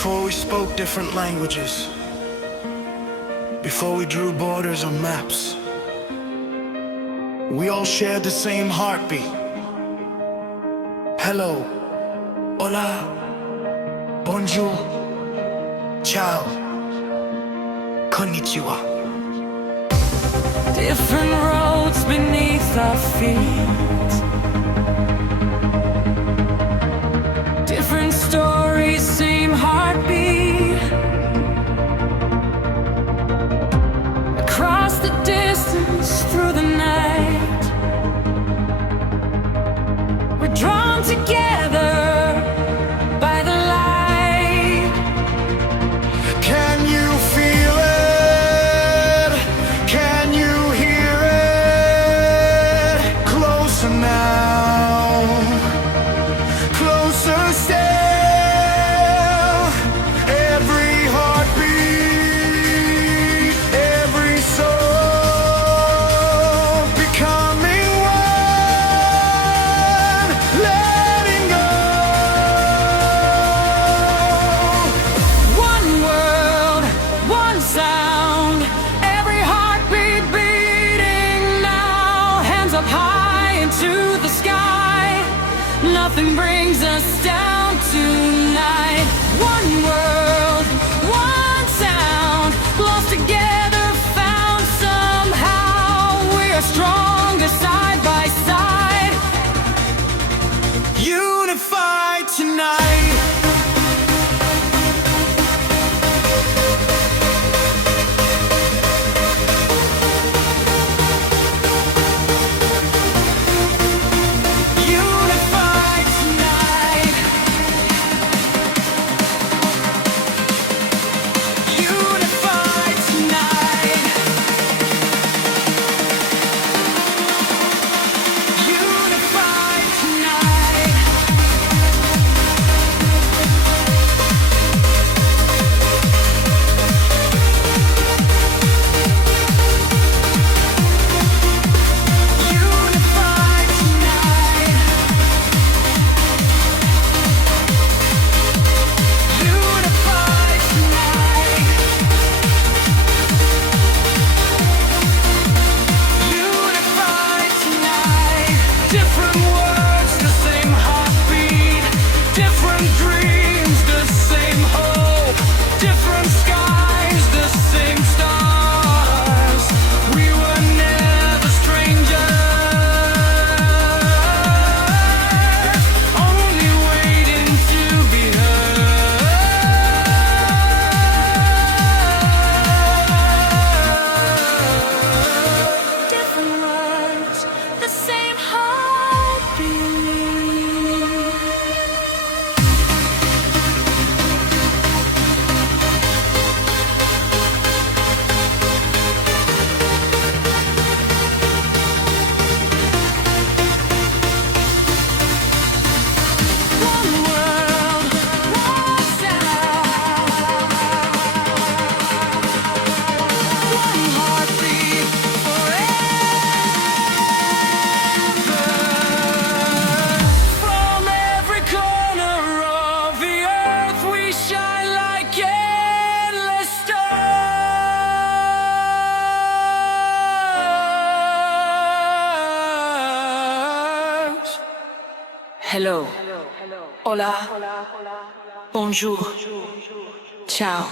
Before we spoke different languages, before we drew borders on maps, we all shared the same heartbeat. Hello, hola, bonjour, ciao, konnichiwa. Different roads beneath our feet, different stories, same heartbeat. Across the distance, through the night, we're drawn together by the light. Can you feel it? Can you hear it? Closer now, closer still. Every heartbeat, every soul becoming one, letting go. One world, one sound, every heartbeat beating now. Hands up high into the sky, nothing brings us down tonight. One world, one sound, lost together, found somehow. We are stronger side by side, Unified tonight. unified tonight. Unified tonight. Unified tonight. Unified tonight. Unified tonight. Unified tonight. Different words, the same heartbeat. Different dreams, the same hope. Different skies, the same stars. We were never strangers, only waiting to be heard. Different words, the same heartbeat. One world, one sound, one heartbeat forever. From every corner of the earth, we shine like endless stars. Hello, hola, bonjour, ciao.